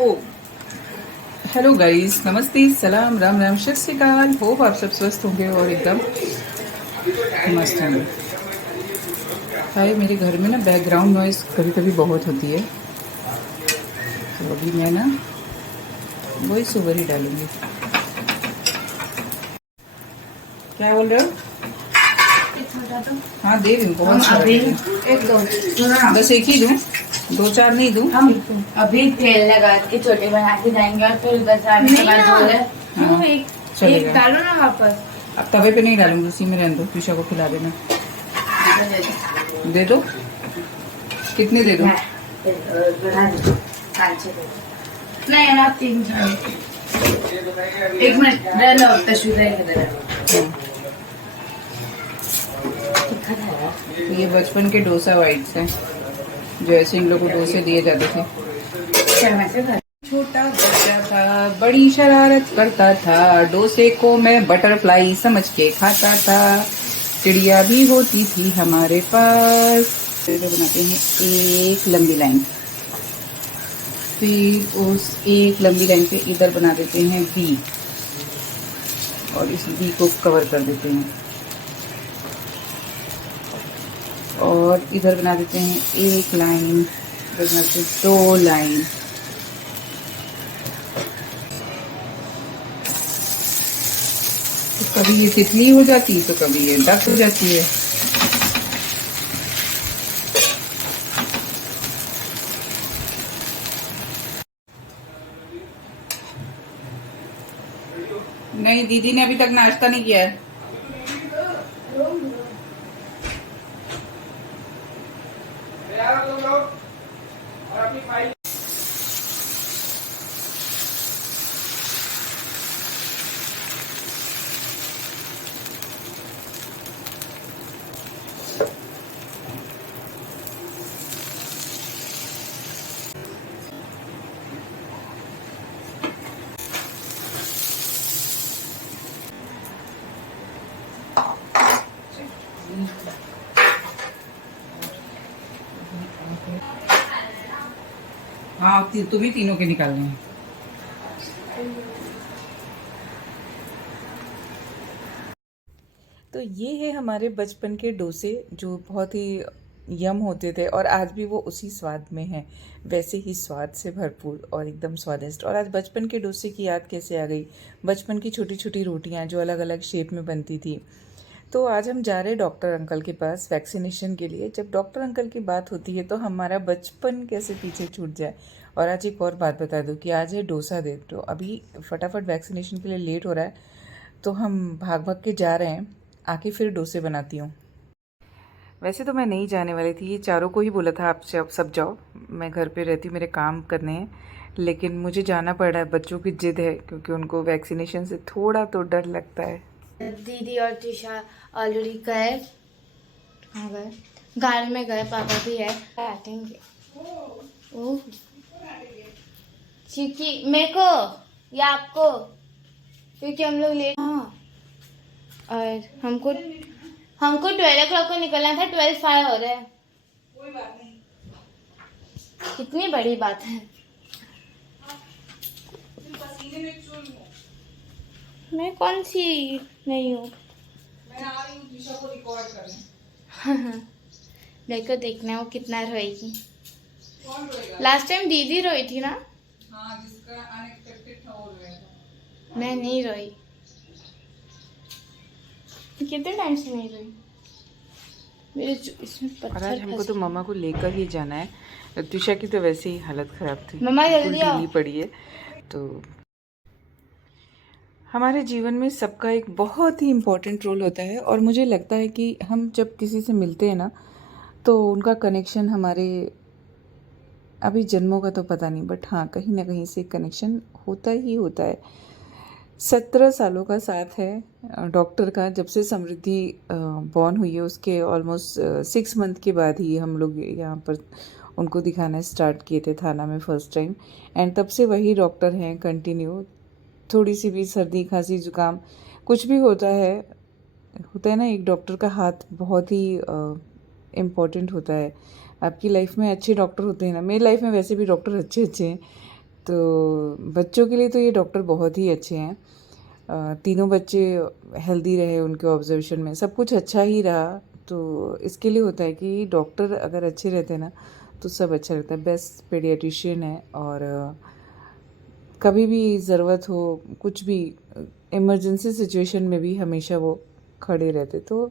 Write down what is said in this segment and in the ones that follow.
ओ hello guys, नमस्ते, सलाम, राम राम, सत श्री अकाल। होप आप सब स्वस्थ होंगे और एकदम मस्त होंगे। हाय, मेरे घर में ना बैकग्राउंड नॉइज कभी कभी बहुत होती है, तो अभी मैं ना वॉइस ओवर ही डालूंगी। क्या बोल रहे हो? हाँ, दे दूँ, बहुत सारा दे दूँ। एक दो बस एक ही दूँ, दो चार नहीं दूँ। हम अभी तेल लगा के छोटे बना के जाएंगे और फिर उधर जाने के बाद बोले हाँ, एक चलेगा। डालो ना वापस। अब तवे पे नहीं डालूंगी, उसी में रहने दो, पीछा को खिला देना। दे दो। कितने दे दूँ? नहीं ना, 3 एक मिनट रहना, तस्वीर रहेगा। तो ये बचपन के डोसा वाइट्स हैं, जो ऐसे इन लोगों को डोसे दिए जाते थे। छोटा बच्चा था, बड़ी शरारत करता था, डोसे को मैं बटरफ्लाई समझ के खाता था। चिड़िया भी होती थी हमारे पास। तो बनाते हैं एक लंबी लाइन, फिर उस एक लंबी लाइन पे इधर बना देते हैं बी, और इस बी को कवर कर देते हैं, और इधर बना देते हैं एक लाइन, इधर बनाते हैं 2 लाइन। तो कभी ये तितली हो जाती है, तो कभी ये डक हो जाती है। नहीं, दीदी ने अभी तक नाश्ता नहीं किया है। हाँ, तुम्हें तीनों के निकालने हैं। तो ये है हमारे बचपन के डोसे, जो बहुत ही यम होते थे, और आज भी वो उसी स्वाद में है, वैसे ही स्वाद से भरपूर और एकदम स्वादिष्ट। और आज बचपन के डोसे की याद कैसे आ गई? बचपन की छोटी छोटी रोटियां जो अलग अलग शेप में बनती थी। तो आज हम जा रहे हैं डॉक्टर अंकल के पास वैक्सीनेशन के लिए। जब डॉक्टर अंकल की बात होती है तो हमारा बचपन कैसे पीछे छूट जाए। और आज एक और बात बता दूं कि आज है डोसा डे, तो अभी फटाफट वैक्सीनेशन के लिए लेट हो रहा है, तो हम भाग भाग के जा रहे हैं। आके फिर डोसे बनाती हूँ। वैसे तो मैं नहीं जाने वाली थी, ये चारों को ही बोला था आप सब जाओ, मैं घर पे रहती हूँ, मेरे काम करने हैं, लेकिन मुझे जाना पड़ रहा है। बच्चों की जिद है, क्योंकि उनको वैक्सीनेशन से थोड़ा तो डर लगता है। दीदी और त्रिशा ऑलरेडी गए। कहाँ गए? गार्डन में गए, पापा भी है, बैठेंगे। ओह, क्योंकि मेरे को या आपको, क्योंकि हम लोग लेट। हाँ, और हमको 12 o'clock को निकलना था, 12:05 हो रहे हैं। कोई बात नहीं, कितनी बड़ी बात है। पसीने में चुल हूँ। मैं कौन सी नहीं हूँ। मैं आ रही हूँ दिशा को रिकॉर्ड करने। देखो, देखना वो कितना रोएगी। कौन रोएगा? लास्ट टाइम दीदी रोई थी ना। हाँ, जिसका अनएक्सपेक्टेड था वो रोएगा। मैं नहीं रोई, कितने टाइम से नहीं रोई। मेरे इसमें और पत्थर आज हमको फंस तो गए। मामा को लेकर ही जाना है। त्रिशा की तो वैसे ही हालत ख़राब थी, मम्मा बिल्कुल जल्दी आओ। ढीली पड़ी है। तो हमारे जीवन में सबका एक बहुत ही इम्पोर्टेंट रोल होता है, और मुझे लगता है कि हम जब किसी से मिलते हैं ना, तो उनका कनेक्शन हमारे अभी जन्मों का तो पता नहीं, बट हाँ, कहीं ना कहीं से कनेक्शन होता ही होता है। 17 सालों का साथ है डॉक्टर का। जब से समृद्धि बॉर्न हुई है, उसके ऑलमोस्ट 6 मंथ के बाद ही हम लोग यहाँ पर उनको दिखाना स्टार्ट किए थे, थाना में फर्स्ट टाइम। एंड तब से वही डॉक्टर हैं कंटिन्यू। थोड़ी सी भी सर्दी खांसी जुकाम कुछ भी होता है ना, एक डॉक्टर का हाथ बहुत ही इम्पोर्टेंट होता है। आपकी लाइफ में अच्छे डॉक्टर होते हैं ना, मेरी लाइफ में वैसे भी डॉक्टर अच्छे अच्छे हैं, तो बच्चों के लिए तो ये डॉक्टर बहुत ही अच्छे हैं। तीनों बच्चे हेल्दी रहे, उनके ऑब्जर्वेशन में सब कुछ अच्छा ही रहा। तो इसके लिए होता है कि डॉक्टर अगर अच्छे रहते हैं ना तो सब अच्छा लगता है। बेस्ट पेडियाट्रिशियन है और कभी भी ज़रूरत हो, कुछ भी इमरजेंसी सिचुएशन में भी हमेशा वो खड़े रहते। तो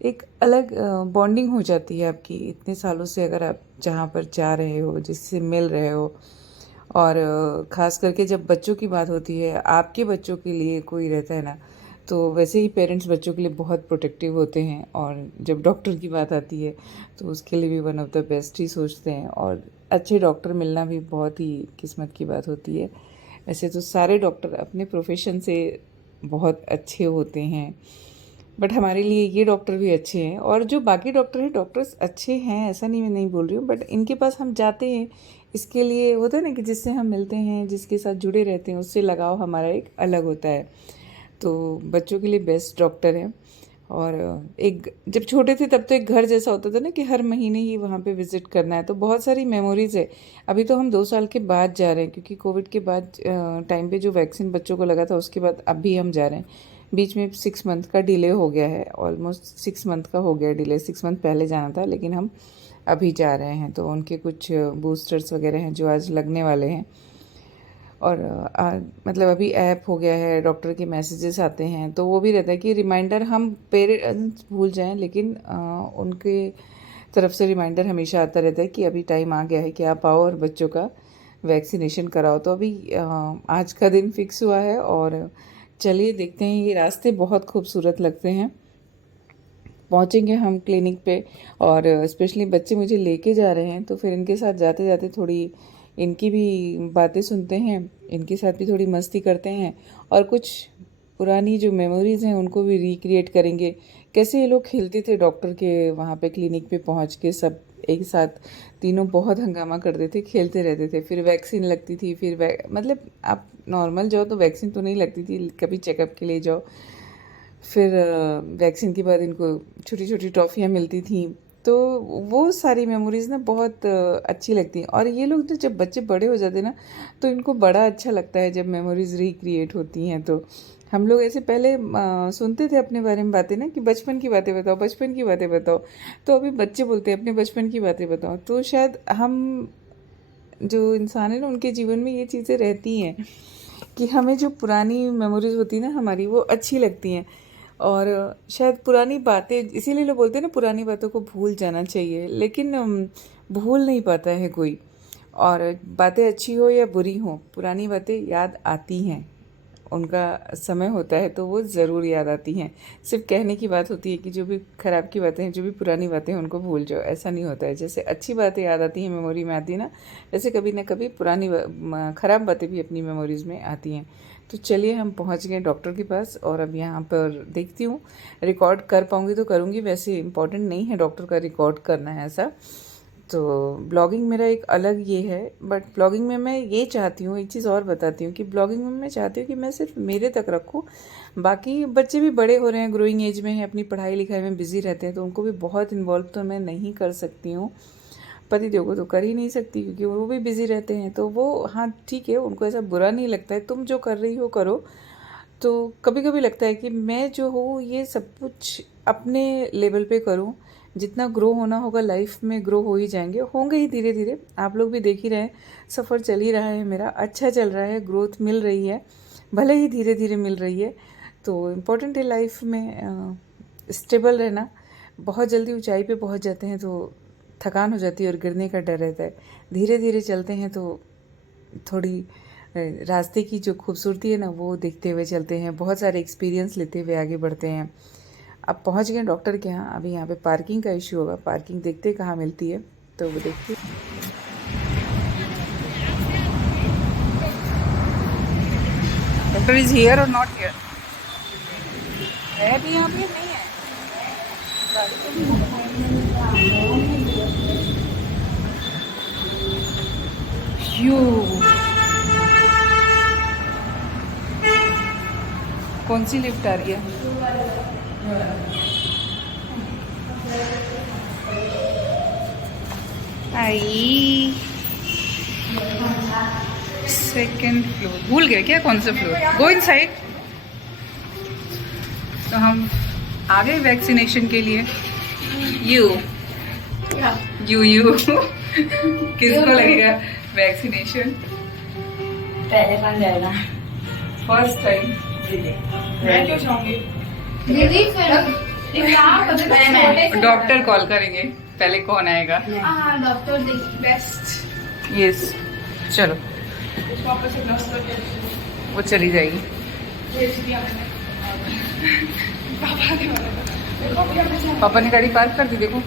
एक अलग बॉन्डिंग हो जाती है आपकी इतने सालों से, अगर आप जहाँ पर जा रहे हो, जिससे मिल रहे हो। और ख़ास करके जब बच्चों की बात होती है, आपके बच्चों के लिए कोई रहता है ना, तो वैसे ही पेरेंट्स बच्चों के लिए बहुत प्रोटेक्टिव होते हैं। और जब डॉक्टर की बात आती है तो उसके लिए भी वन ऑफ द बेस्ट ही सोचते हैं। और अच्छे डॉक्टर मिलना भी बहुत ही किस्मत की बात होती है। वैसे तो सारे डॉक्टर अपने प्रोफेशन से बहुत अच्छे होते हैं, बट हमारे लिए ये डॉक्टर भी अच्छे हैं। और जो बाकी डॉक्टर हैं, डॉक्टर्स अच्छे हैं, ऐसा नहीं, मैं नहीं बोल रही हूँ, बट इनके पास हम जाते हैं इसके लिए होता है ना कि जिससे हम मिलते हैं, जिसके साथ जुड़े रहते हैं, उससे लगाव हमारा एक अलग होता है। तो बच्चों के लिए बेस्ट डॉक्टर है। और एक जब छोटे थे तब तो एक घर जैसा होता था ना कि हर महीने ही वहाँ पे विज़िट करना है। तो बहुत सारी मेमोरीज़ है। अभी तो हम 2 साल के बाद जा रहे हैं, क्योंकि कोविड के बाद टाइम पे जो वैक्सीन बच्चों को लगा था उसके बाद अब भी हम जा रहे हैं। बीच में 6 मंथ का डिले हो गया है, ऑलमोस्ट 6 मंथ का हो गया डिले। 6 मंथ पहले जाना था लेकिन हम अभी जा रहे हैं। तो उनके कुछ बूस्टर्स वगैरह हैं जो आज लगने वाले हैं। और मतलब अभी ऐप हो गया है, डॉक्टर के मैसेजेस आते हैं, तो वो भी रहता है कि रिमाइंडर हम पेरेंट्स भूल जाएं, लेकिन उनके तरफ से रिमाइंडर हमेशा आता रहता है कि अभी टाइम आ गया है कि आप आओ और बच्चों का वैक्सीनेशन कराओ। तो अभी आज का दिन फिक्स हुआ है और चलिए देखते हैं। ये रास्ते बहुत खूबसूरत लगते हैं। पहुँचेंगे हम क्लिनिक पे, और स्पेशली बच्चे मुझे लेके जा रहे हैं, तो फिर इनके साथ जाते जाते थोड़ी इनकी भी बातें सुनते हैं, इनके साथ भी थोड़ी मस्ती करते हैं, और कुछ पुरानी जो मेमोरीज़ हैं उनको भी रिक्रिएट करेंगे। कैसे ये लोग खेलते थे डॉक्टर के वहाँ पे क्लिनिक पे पहुँच के, सब एक साथ तीनों बहुत हंगामा करते थे, खेलते रहते थे। फिर वैक्सीन लगती थी, फिर मतलब आप नॉर्मल जाओ तो वैक्सीन तो नहीं लगती थी, कभी चेकअप के लिए जाओ। फिर वैक्सीन के बाद इनको छोटी छोटी टॉफ़ियाँ मिलती थी। तो वो सारी मेमोरीज़ ना बहुत अच्छी लगती हैं। और ये लोग तो जब बच्चे बड़े हो जाते हैं ना तो इनको बड़ा अच्छा लगता है जब मेमोरीज़ रिक्रिएट होती हैं। तो हम लोग ऐसे पहले सुनते थे अपने बारे में बातें ना कि बचपन की बातें बताओ, बचपन की बातें बताओ। तो अभी बच्चे बोलते हैं अपने बचपन की बातें बताओ। तो शायद हम जो इंसान है ना उनके जीवन में ये चीज़ें रहती हैं कि हमें जो पुरानी मेमोरीज़ होती है ना हमारी, वो अच्छी लगती हैं। और शायद पुरानी बातें, इसीलिए लोग बोलते हैं ना पुरानी बातों को भूल जाना चाहिए, लेकिन भूल नहीं पाता है कोई। और बातें अच्छी हो या बुरी हो, पुरानी बातें याद आती हैं। उनका समय होता है तो वो ज़रूर याद आती हैं। सिर्फ कहने की बात होती है कि जो भी ख़राब की बातें हैं, जो भी पुरानी बातें हैं, उनको भूल जाओ, ऐसा नहीं होता है। जैसे अच्छी बातें याद आती हैं, मेमोरी में आती है ना, वैसे कभी ना कभी पुरानी ख़राब बातें भी अपनी मेमोरीज़ में आती हैं। तो चलिए हम पहुंच गए डॉक्टर के पास, और अब यहाँ पर देखती हूँ रिकॉर्ड कर पाऊँगी तो करूँगी। वैसे इम्पॉर्टेंट नहीं है डॉक्टर का रिकॉर्ड करना है ऐसा। तो ब्लॉगिंग मेरा एक अलग ये है, बट ब्लॉगिंग में मैं ये चाहती हूँ, एक चीज़ और बताती हूँ कि ब्लॉगिंग में मैं चाहती हूँ कि मैं सिर्फ मेरे तक रखूँ। बाकी बच्चे भी बड़े हो रहे हैं, ग्रोइंग एज में हैं, अपनी पढ़ाई लिखाई में बिज़ी रहते हैं, तो उनको भी बहुत इन्वॉल्व तो मैं नहीं कर सकती हूँ। पतिदेव को तो कर ही नहीं सकती क्योंकि वो भी बिज़ी रहते हैं। तो वो हाँ ठीक है, उनको ऐसा बुरा नहीं लगता है, तुम जो कर रही हो करो। तो कभी कभी लगता है कि मैं जो हूँ ये सब कुछ अपने लेवल पे करूँ। जितना ग्रो होना होगा लाइफ में ग्रो हो ही जाएंगे, होंगे ही धीरे धीरे। आप लोग भी देख ही रहे हैं, सफ़र चल ही रहा है, मेरा अच्छा चल रहा है, ग्रोथ मिल रही है, भले ही धीरे धीरे मिल रही है। तो इम्पोर्टेंट है लाइफ में स्टेबल रहना। बहुत जल्दी ऊंचाई पे पहुंच जाते हैं तो थकान हो जाती है और गिरने का डर रहता है। धीरे धीरे चलते हैं तो थोड़ी रास्ते की जो खूबसूरती है ना वो देखते हुए चलते हैं, बहुत सारे एक्सपीरियंस लेते हुए आगे बढ़ते हैं। अब पहुंच गए डॉक्टर के यहाँ। अभी यहाँ पे पार्किंग का इशू होगा, पार्किंग देखते कहाँ मिलती है, तो वो देखते। डॉक्टर इज हियर और नॉट हियर? है भी यहाँ पे, नहीं है? यू कौन सी लिफ्ट आ रही है? आई सेकेंड फ्लोर, भूल गए क्या कौन सा फ्लोर? Go inside. तो हम आ गए वैक्सीनेशन के लिए। यू किसको लगेगा वैक्सीनेशन? पहले कौन जाएगा? First time. मैं क्यों जाऊंगी? दीदी डॉक्टर कॉल करेंगे पहले कौन आएगा। हाँ डॉक्टर बेस्ट। यस चलो, वो चली जाएगी। पापा ने गाड़ी पार्क कर दी, देखो।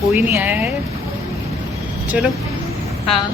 कोई नहीं आया है, चलो। हाँ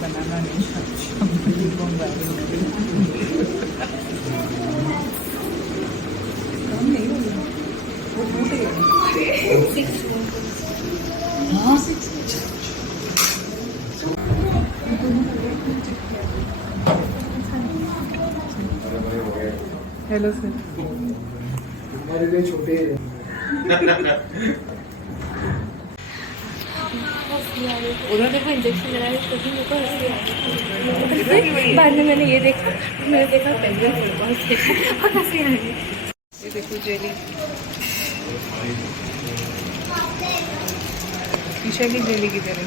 बनाना हेलो सर। हमारे लिए छोटे हैं। उन्होंने को इंजेक्शन लगाया तो भी मेरे को हंसी आ गई। बाद में मैंने ये देखा, मैंने देखा पेंगुइन बहुत देखा और हंसी आ गई। ये देखो जेली, ईशा की जेली की तरह।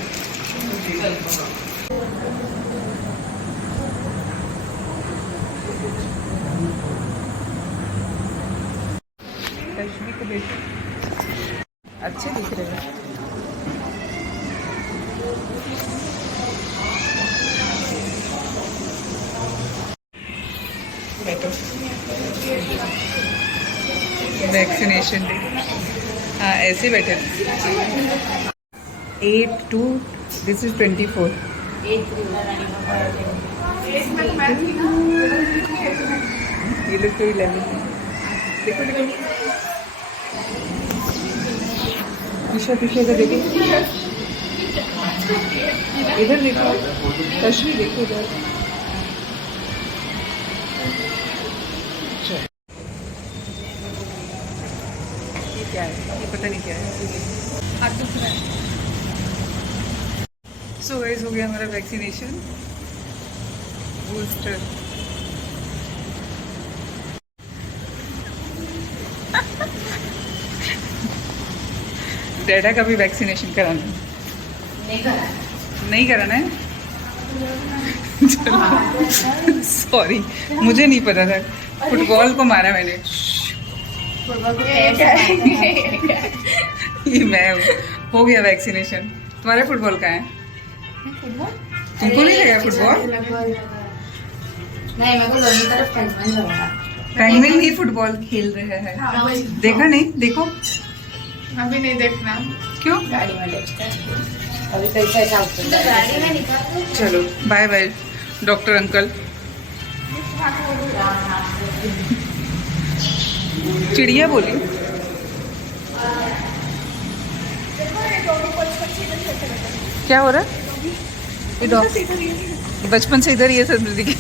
रश्मि को देखो, अच्छे दिख रहे हैं। बैठो, वैक्सीनेशन डे। हाँ ऐसे बैठे। 8 to this is 24। ये लोग तो 11। देखो देखो, पीछे पीछे इधर देखो, इधर देखो, तस्वीर देखो इधर। ये क्या है? ये पता नहीं क्या है। हाथ दुख रहा है। सो गाइस, हो गया हमारा वैक्सीनेशन। बूस्टर। डैडा का भी वैक्सीनेशन कराना है? नहीं कराना है? सॉरी, मुझे नहीं पता था। फुटबॉल को मारा मैंने। ये मैं हूँ। हो गया वैक्सीनेशन। तुम्हारा फुटबॉल कहाँ है? तुमको नहीं लगा फुटबॉल? नहीं, मेरे को दोनों तरफ पेंगुइन लगा। पेंगुइन ही फुटबॉल खेल रहे हैं। देखा नहीं? देखो अभी नहीं देखना। क्यों? गाड़ी में देखते हैं। अभी कैसे ऐसा उतर गाड़ी में निकाल। चलो बाय बाय डॉक्टर अंकल। चिड़िया बोली। क्या हो रहा है? ये डॉग बचपन से इधर ही है समृद्धि की।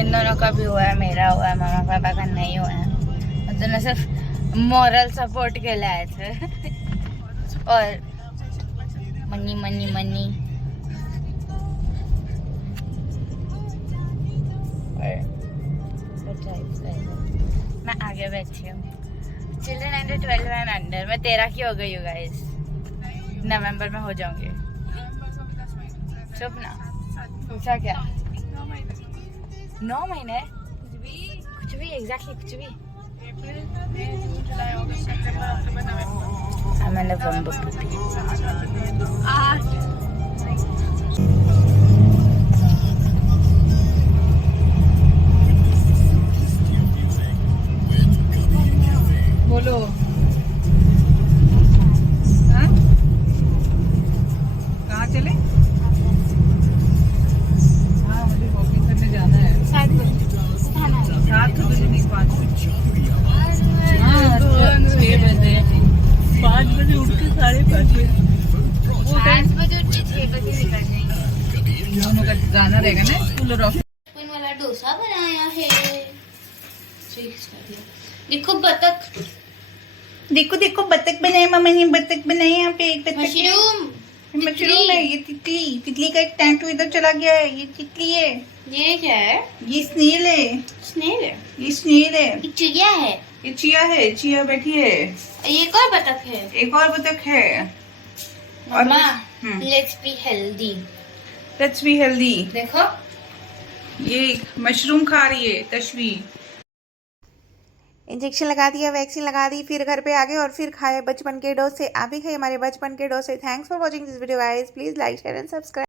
इन दोनों का भी हुआ है, मेरा हुआ है, मामा पापा का नहीं हुआ है। तो मैं सिर्फ मॉरल सपोर्ट के लिए आए थे। और मनी मनी मनी बैठी हूँ। Children under 12 and under. मैं 13 की हो गई हूँ गाइस, नवंबर में हो जाऊंगी। चुप ना, पूछा क्या? 9 महीने कुछ भी एग्जैक्टली कुछ भी। मैं नवंबर बोलो। हाँ? कहाँ चले? हाँ, मुझे वॉकिंग करने जाना है। 7 बजे 7 बजे नहीं, 5 बजे। हाँ, 6 बजे। 5 बजे उठ के 5:30 बजे। 5 बजे उठ के 6 बजे निकल जाएंगे। दोनों का जाना रहेगा ना स्कूल और ऑफिस। बचपन वाला डोसा बनाया है। देखो बतख, देखो देखो बतख बनाए मम्मा ने, बतख बनाए। यहाँ पे एक बतख है। मशरूम, मशरूम है। ये तितली, तितली का एक टैंटू इधर चला गया है। ये तितली है। ये क्या है? ये स्नेल है। स्नेल है। ये स्नेल है। ये चिड़िया है। ये चिया है। चिया बैठी है। ये एक और बतख है। एक और बतख है। मम्मा, हम्म। Let's be healthy. Let's be healthy. देखो ये मशरूम खा रही है तशवी। इंजेक्शन लगा दिया, वैक्सीन लगा दी, फिर घर पे आ गए और फिर खाए बचपन के डोसे। आप भी खाइए हमारे बचपन के डोसे। Thanks for watching this video guys. Please like share and subscribe.